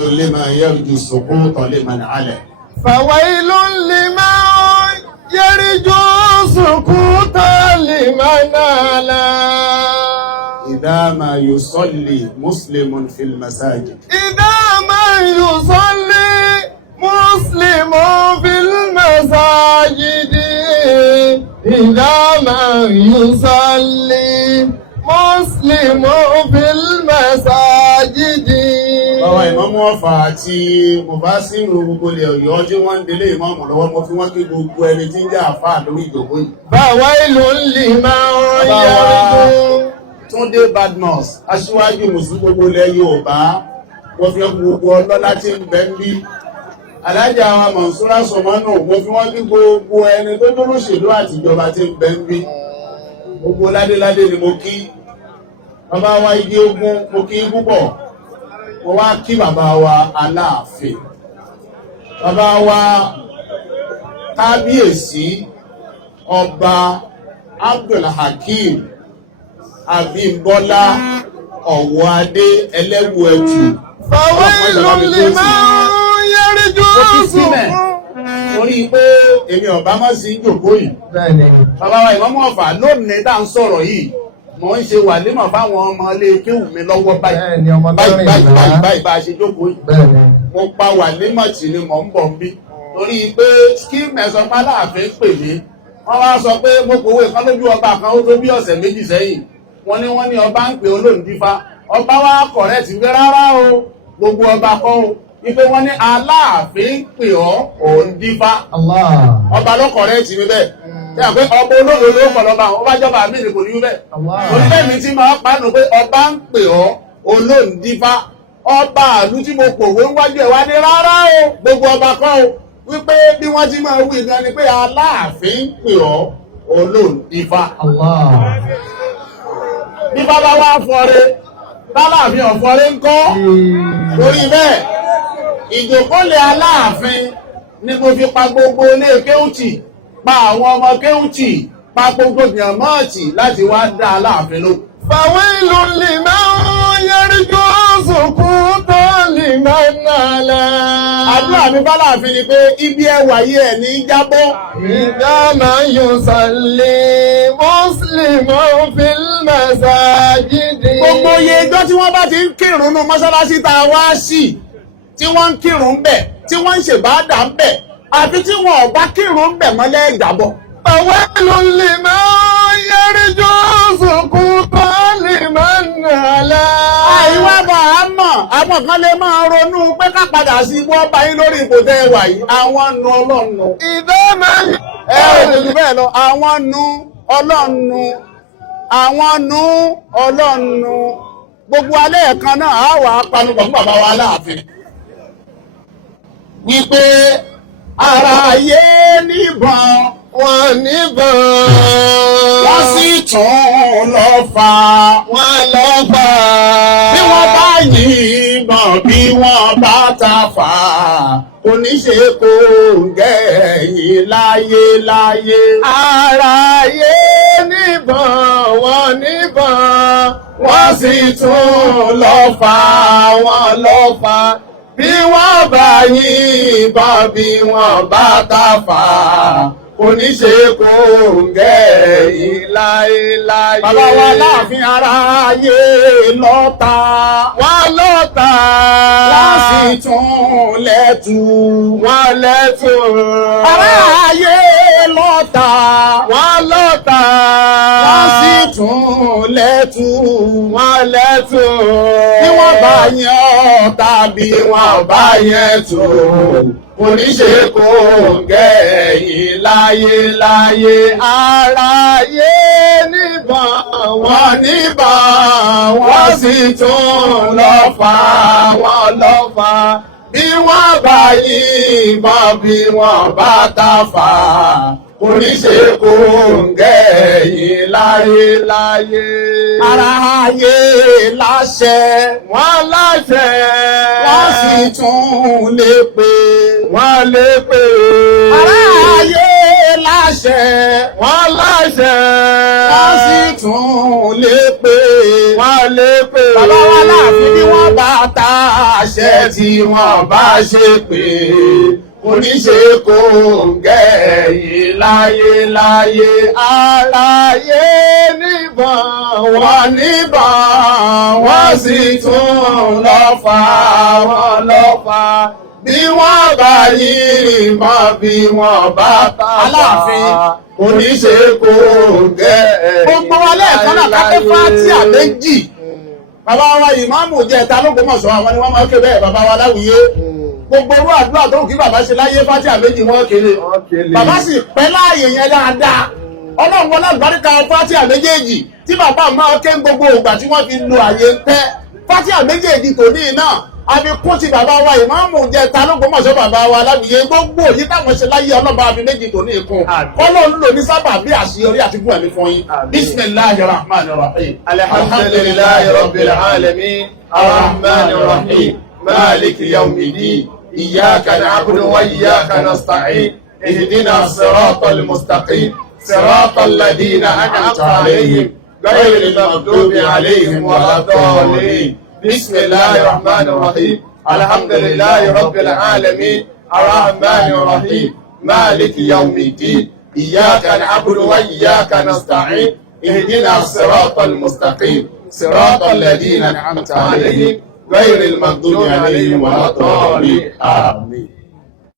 لمن يرجو السقوط لمن على فويل لمن يرجو سقوط لمن على إذا ما يصلي مسلم في المساجد إذا ما يصلي مسلم في المساجد إذا ما يصلي مسلم في المساجد. Báwa ìmámù Ọ̀fà àti Mùbásírù gbogbo ilẹ̀ Ọ̀yọ́ tí wọ́n ń délé ìmámù lọ́wọ́ mo fi wọ́n kí gbogbo ẹni tí ń jẹ́ àfáà lórí ìjòkó yìí. Fawailu liman yarju. Túndé Badmus, aṣíwájú Mùsùlùmí gbogbo ilẹ̀ Yorùbá, wọ́n fi gbogbo ọlọ́lá tí ń bẹ ń bí. Alájà wa Mọ̀nsúrà Sọ̀mọ́nù, mo fi wọ́n kí gbogbo ẹni tó tó lóṣèlú àti ìjọba tí ń bẹ ń bí. Gbogbo ládéládé ni mo kí. Bàbá wa Igi Ogun, mo kí púpọ̀. Mo wá kí bàbá wa Aláàfin. Bàbá wa Kábíyèsí Ọba Abdulhakeem Abímbọ́lá Ọ̀wọ́adé Ẹlẹ́wù Ẹ̀tù. Fawailu liman yarju suqut. Orí pé èmi ọ̀bá mọ́ sí ìjòkó yìí. Bẹ́ẹ̀ni. Bàbá wa Ìmámù Ọ̀fà lónìí tá ń sọ̀rọ̀ yìí. Mo ń ṣe wàlímọ̀ fáwọn ọmọ ilé kéwù mi lọ́wọ́ báyìí. Bẹ́ẹ̀ni ọmọ báyìí bá a ṣe jókòó yìí. Bẹ́ẹ̀ni. Mo pa wàlímọ̀ tì ni mò ń bọ̀ ń bí. Torí pé kí mẹ̀sàn-án Aláàfin pè mí. Wọ́n wá sọ pé mo kòwé kan lójú ọba kan ó tó bí ọ̀sẹ̀ méjì sẹ́yìn. Wọ́n ní ọba ń pè olóǹdífá. Ọba wa kọ̀rẹ́tì pé rárá o, gbogbo ọba kọ́ o. Ipe wọ́n ní Aláàfin pè ọ́ òǹdífá. Allah. Ọba ló kọ̀rẹ́tì mi bẹ́ẹ̀. Ṣé àpé ọba olóòlò ló kọ̀ lọ́ba àwọn ọba jọba àmì ìdìbò ní bẹ́ẹ̀. Onílẹ̀ mi tí máa pàánù pé ọba ń pè ọ́ olóǹdífá. Ọba àlú tí mo pòwé wájú ẹ̀ wá ní rárá o, gbogbo ọba kọ́ o. Wípé bí wọ́n ti máa wí gan ni pé Aláàfin ń pè ọ́ olóǹdífá. Allah. Bí bàbá wa fọre, Aláàfin ọ̀fọre ń kọ́. Torí bẹ́ẹ̀, ìjòkólẹ̀ Aláàfin ni mo fi pa gbogbo ilé kéwùtì, pa àwọn ọmọ kéwùtì, pa gbogbo gbìyànmọ́ọ̀tì láti wá dá Aláàfin ló. Fawailu liman yarju suqut liman ala. Àdúrà mi f'Aláàfin ni pé ibi ẹwà yìí ẹ̀ ní jábọ́. Idha ma yusalli muslimun fil masajid. Gbogbo iye ẹjọ́ tí wọ́n bá ti ń kírun nú mọ́sálásí tá a wá sí, tí wọ́n ń kírun bẹ̀, tí wọ́n ń ṣèbádà ń bẹ̀, àfi tí wọn ò bá kírun bẹ̀ mọ́lẹ́ ìjàbọ̀. Fawailu liman yarju suqut liman ala. Àìwá bá a mọ̀, àwọn kan lè máa ronú pé ká padà sí ibú ọba yín lórí ipò tẹ́ ẹ wà yìí, àwọn nu Ọlọ́run. Idha ma Ẹ ò tètè bẹ́ẹ̀ lọ, àwọn nu Ọlọ́run. Àwọn nu Ọlọ́run. Gbogbo alẹ́ ẹ̀kan náà á wà á panupọ̀ fún bàbá wa Aláàfin. Wípé ara ayé níbọn, wọ́n níbọn. wọ́n sì tún lọ fà. Wọ́n lọ fà. Bí wọ́n bá yìnbọn, bí wọ́n bá ta fà, kò ní ṣe kó gẹ̀yìn láyé láyé. Ara ayé níbọn, wọ́n níbọn. Wọ́n sì tún lọ fà, wọ́n lọ fà. Bí wọ́n bá yìnbọn, bí wọ́n bá ta fà, kò ní ṣe kó gẹ̀yìn láyé láyé. Bàbá wa Láàfin ara ayé lọ́ta. Wọ́n lọ́ta. Wọ́n sì tún lẹ́tù. Wọ́n lẹ́tù. Ará ayé lọ́ta. Wọ́n lọ́ta. Wọ́n sì tún lẹ́tù. Wọ́n lẹ́tù. Bí wọ́n bá yan tàbí wọ́n bá yẹn tù, kò ní ṣe kó gẹ̀yìn láyé láyé. Ara ayé níbọn, Wọ́n níbọn, wọ́n sì tún lọ fà, wọ́n lọ fà. Bí wọ́n bá yìnbọn, bí wọ́n bá ta fà, kò ní ṣe kó gẹ̀yìn láyé láyé. Ara ayé láṣẹ, wọ́n láṣẹ. wọ́n sì tún lè pè. Wọ́n lè pè. Ará ayé láṣẹ. Wọ́n láṣẹ. Wọ́n sì tún lè pé. Wọ́n lè pè. Bàbá wa láàfin bí wọ́n bá ta àṣẹ tí wọ́n bá ṣe pé. Oníṣe kò ń gẹ̀ yìí láyé. Aráyé níbọn. Wọ́n níbọn, wọ́n sì tún lọ́fà, wọ́n lọ́fà. Bí wọ́n bá yìnbọn, bí wọ́n bá ta Aláàfin, oníṣe kò gẹ́. Gbogbo wa lẹ́ẹ̀kan náà ká pé Fátíà méjì. Bàbá wa ìmáàmù jẹ́ ẹ̀ta l'Ógbómọ̀ṣọ́, àwọn ni wọ́n máa ń ké bẹ́ẹ̀ bàbá wa láwùyé. Gbogbo orú àdúrà tó kí bàbá ṣe láyé Fátíà méjì wọ́n kéré. Bàbá sì pẹ́ láàyè yẹn dáadáa. Ọlọ́run wọn àlùbáríkà Fátíà méjèèjì tí bàbá máa ké gbogbo ìgbà tí wọ́n fi lo àyè ń pẹ́. Fátíà méjèèjì tòní náà àfikún ti bàbá wa ìmáàmù jẹta l'Ógbómọ̀ṣọ́ bàbá wa láwùyé gbogbo yìí táwọn ṣe láyé ọlọ́ba àfi méjì tòní ikun. Ọlọ́run lò ní sábà bí àṣeyọrí àti fún ẹ̀mí fún yín. Bismillahir Rahmanir Rahim. Alhamdulillahi Rabbil Alamin. Arrahmanir Rahim. Maliki Yawmiddin. Iyyaka na'budu wa iyyaka nasta'in. Ihdina as-siratal mustaqim. Siratal ladina an'amta alayhim. Ghayril maghdubi alayhim waladdallin. بسم الله الرحمن الرحيم الحمد لله رب العالمين الرحمن الرحيم مالك يوم الدين إياك نعبد وإياك نستعين اهدنا الصراط المستقيم صراط الذين أنعمت عليهم غير المغضوب عليهم ولا الضالين آمين